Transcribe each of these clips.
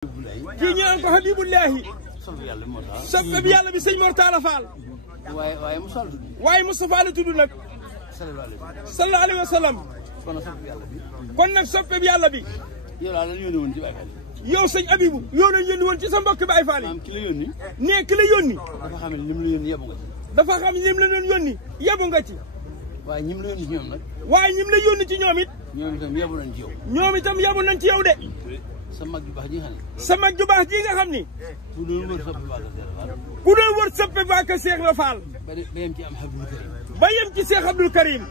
kii ñu naan ko Habibullahi soppe bi yàlla bi sëñ Mor Talla Fall waaye Moustapha la tudd nag sallallahu alayhi wa sallam kon nag soppe bi yàlla bi yow sëñ Abibu yow lañ yónni woon ci sa mbokk Baay Faal yi nee ki la yónni dafa xam lim la doon yónni yebu nga ci waaye ñim la yónni ci ñoom nag waaye ñim la yónni ci ñoom it ñoom itam yebu nañ ci yow ñoom itam yebu nañ ci yow de sa mag ju baax ji nga xam ne sa mag ju baax ji nga xam ni ku doon wër soppe waa Kër Fall ku doon wër soppe waa Kër Cheikh la Fall ba yem ci am Abdul Karim ba yem ci Cheikh Abdul Karim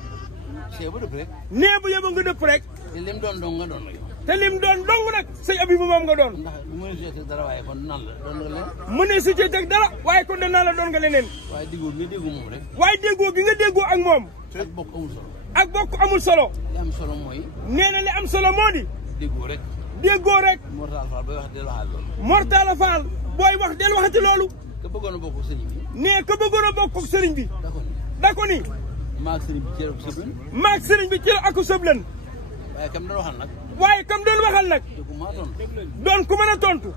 Cheikh ba dëpp rek nee bu yebu nga dëpp rek te lim doon dong nga doon nag te lim doon dong nag sëñ Abibu moom nga doon ndax bu mënee su teg dara waaye kon nan la doon nga leen mënee su ci teg dara waaye kon danaa la doon nga leneen waaye déggoo nga déggoo moom rek waaye déggoo gi nga déggoo ak moom ak bokk amul solo ak bokk amul solo li am solo mooy nee na li am solo moo di déggoo rek déggoo rek Mor Talla Fall booy wax del waxaat loolu Mor Talla Fall booy wax del waxati loolu ka bëggoon a bokk sëriñ bi nee ka bëggoon a bokk sëriñ bi da ko ni maag sëriñ bi ci la ko sëblan maag sëriñ bi ci la aku sëblan waaye kam doon waxal nag waaye kam doon waxal nag dëggu maa tontu doon ku mën a tontu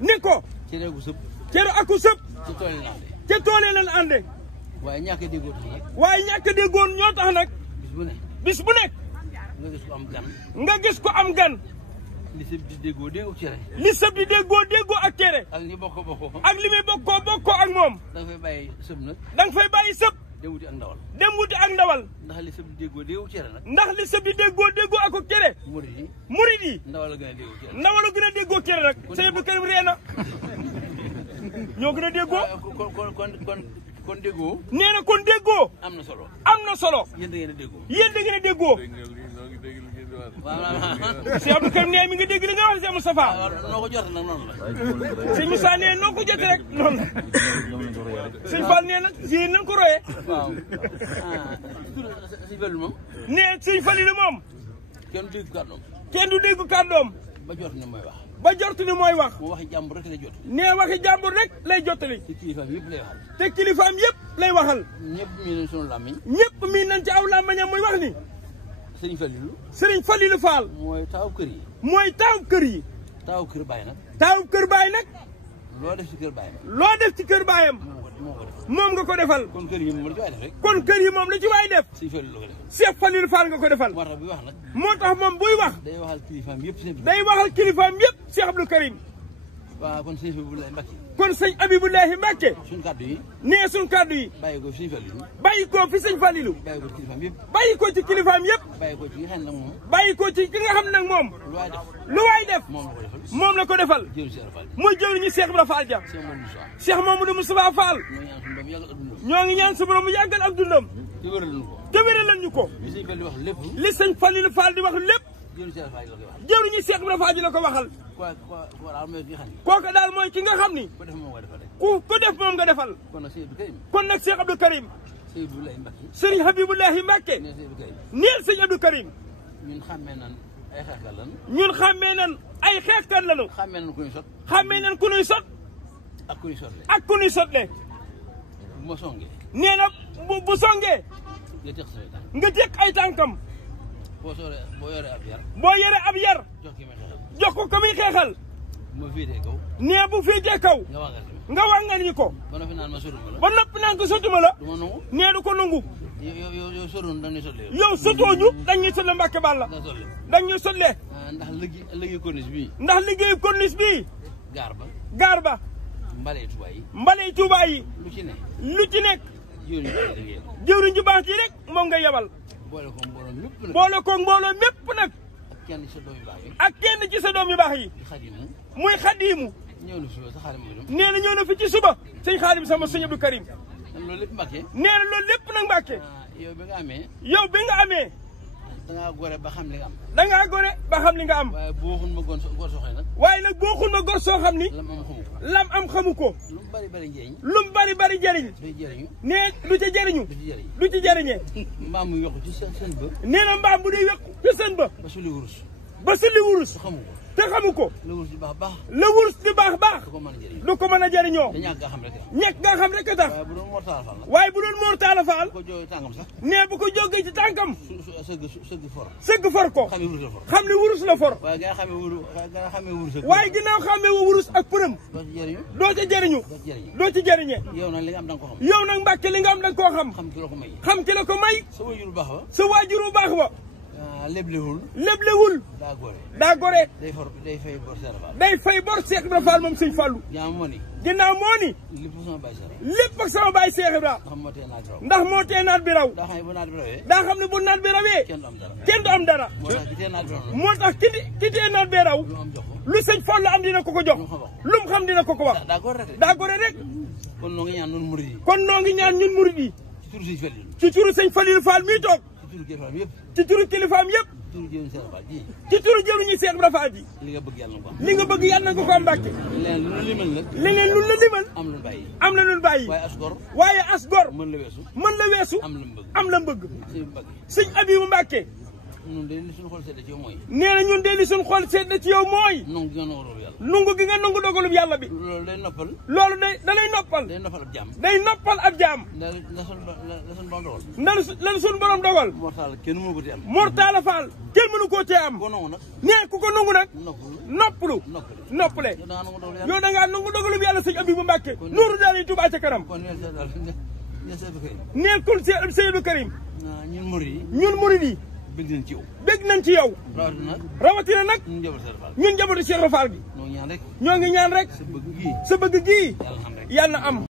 ni ko cere gu sëb cere aku sëb ci tool yi naan ca toolee lan ànde waaye ñàkk a déggoo tax nag waaye ñàkk a déggoon ñoo tax nag bis bu nekk nga gis ko am gan nga gis ko am gan li sëb di déggoo déggoo cere li sëb di déggoo ak cere ak li bokkoo ak li muy bokkoo ak moom da nga fay bàyyi sëb nag da nga fay bàyyi sëb dem wuti ak ndawal dem wuti ak ndawal ndax li sëb di déggoo cere nag ndax li sëb di déggoo ak cere murid yi ndawal la gën a déggoo cere ndawal la gën a déggoo cere nag sëñ Abdou Karim ree na ñoo gën a déggoo kon déggoo nee na kon déggoo am na solo yéen da yéen ngeen a déggoo sëñ Abdou Karim nee mi nga dégg li nga wax sëñ Moustapha noo ko jot nag noonu la sëñ Moussa nee noo ko jotee rek noonu la sëñ Fall nee nag si nañ ko royee waaw sëñ Fallu moom nee sëñ Fallu moom kenn du dégg kàddoom ba jot ni mooy wax ba jortu ni mooy wax moo waxi jàmbur rek lay jot nee waxi jàmbur rek lay jottali te kilifaam yëpp lay waxal te kilifaam yëpp lay waxal ñëpp mii nañ sunu làmmiñ ñëpp mii nañ ci aw làmmiñam muy wax ni sëriñ Fallilu sëriñ Fallilu Fall mooy taaw kër yi mooy taaw kër yi taaw kër baay nag taaw kër baay nag loo def ci kër baayam loo def ci kër baayam moom nga ko defal kon kër yi moom la ci waay def rek kon kër yi moom la ci waay def sëriñ Fallilu la ko def Cheikh Fallilu Fall nga ko defal moo tax buy wax nag moo tax moom buy wax day waxal kilifaam yëpp day waxal kilifaam yëpp Cheikh Abdou Karim waaw kon sëñ Abibulahi Mbacke kon sëñ Abibulahi Mbacke suñ kàddu yi nee suñ kàddu yi bàyyi ko fi sëñ Fallilu bàyyi ko fi sëñ Fallilu bàyyi ko ci kilifaam yëpp bàyyi ko ci kilifaam yëpp bàyyi ko ci nga xam ne nag moom bàyyi ko ci ki nga xam nag moom lu waay def moom la ko defal muy jëwriñu Cheikh Ibra Fall ja Cheikh Mamadou Moustapha Fall ñoo ngi ñaan su borom mu yàggal ak dundam te wéral ñu ko li sëñ Fallilu Fall di wax lépp jëwriñu Cheikh Ibra Fall ji la ko waxal kooku daal mooy ki nga xam ni ku def moom nga defal kon nag Cheikh Abdou Karim sëriñ Habibulahi Mbacke neel sëñ Abdou Karim ñun xàmmee nan ay xeexkat lan ñun xàmmee nan ay xeexkat lanu xàmmee nan ku ñuy sot xàmmee nan ku ñuy sot ak ku ñuy sotle ak ku ñuy sotle bu ma songee nee na bu songee nga teg ay tànkam boo yoree ab yar boo yoree ab yar jox ko muy xeexal bu ma féetee kaw nee bu féetee kaw nga wàngal ñu ko ba noppi naan ma sotuma la ba noppi naan ko sotuma la du ma nangu nee du ko nangu yow sotoon dañuy sotle yow sotoo ñu dañuy sotle Mbàkke Balla dañuy sotle ndax liggéey corniche bii ndax liggéey corniche bii gaar ba mbalee Tuubaa yi lu ci nekk jëwriñ ju baax ji rek moom nga yebal boole ko mbooloo mépp nag ak kenn ci sa doom yu baax yi muy Xadiimu nee na ñëw na fi ci suba sëñ Xaadim sama sëñ Abdou Karim nee na loolu lépp nag Mbàkke yow bi nga amee dangaa gore ba xam li nga am dangaa gore ba xam li nga am waaye boo xul ma gor soo xëy nag waaye nag boo xul ma gor soo xam ni lam am xamu ko lu mu bari njëriñ lu mu bari jëriñ nee du ca jëriñu du ci jëriñee mbaam mu yokk ci seen ba nee na mbaam bu dee yokk ci seen ba ba sulli wurus te te xamu ko. la wurus di baax baax. la wurus di baax baax. du ko mën a jëriñoo. te ñàkk nga xam rek. ñàkk nga xam rek a tax. waaye bu doon Mor Talla Fall. bu ko jógee tànkam sax. nee bu ko jógee ci tànkam. sëgg for. sëgg for ko. xam ne wurus la for. waaye nga xamee wurus ak. waaye ginnaaw xamee wurus ak përëm. doo ca jëriñu. doo ci jëriñee. yow nag li nga am da nga ko xam. yow nag Mbàkke li nga am da nga koo xam. xam ki la ko may. xam ki la ko may. sa waajur bu baax ba. sa waajur bu baax ba. leblewul. daa gore. day fay bor Seex Ibra Faal. day fay bor Seex Ibra Faal moom sëñ Fallu. ginnaaw moo ni. lépp ak sama baay Seex Ibra. ndax moo tee naat bi raw. daa xam ne bu naat bi rawee. kenn du am dara. moo tax ki tee naat bi raw. lu sëñ Fallu am dina ko jox. lu mu xam dina ko wax. daa gore rek. kon noo ngi ñaan ñun murid yi. kon noo ngi ñaan ñun murid yi. ci turu sëñ Fallu Fall mii toog. ci turu kilifaam yëpp. ci turu jëruñu Seex Ibra Faal ji. li nga bëgg yàlla na ko am. li nga bëgg yàlla na ko am Mbàkke. leneen lu la limal. am na lu bàyyi. waaye as gor. mën la weesu. am la mbëgg. sëñ Abibu Mbàkke. ñun de li suñu xol sedd ci yow mooy. nee na ñun de li suñu xol sedd ci yow mooy. nungu gi nga nungu dogalub yàlla bi. loolu day noppal. loolu da lay noppal. day noppal ab jaam. day noppal ab jaam. la suñu borom dogal. lan suñu borom dogal. Mor Talla kenn mënu ko tee am. Mor Talla Fall kenn mënu koo tee am. nee ku ko nungu nag. noppalu. noppale. yow da ngaa nungu dogalub yàlla sëñ Abibu Mbàkke. nuuru daal yi Tuubaa ca kanam. neel kon Seydou Karim. ñun murid yi. bëgg nañ ci yow. bëgg nañ ci yow. rawatina nag. ñun njabootu Seex Ibra Faal gi. ñoo ngi ñaan rek. sa bëgg gii. yàlla na am.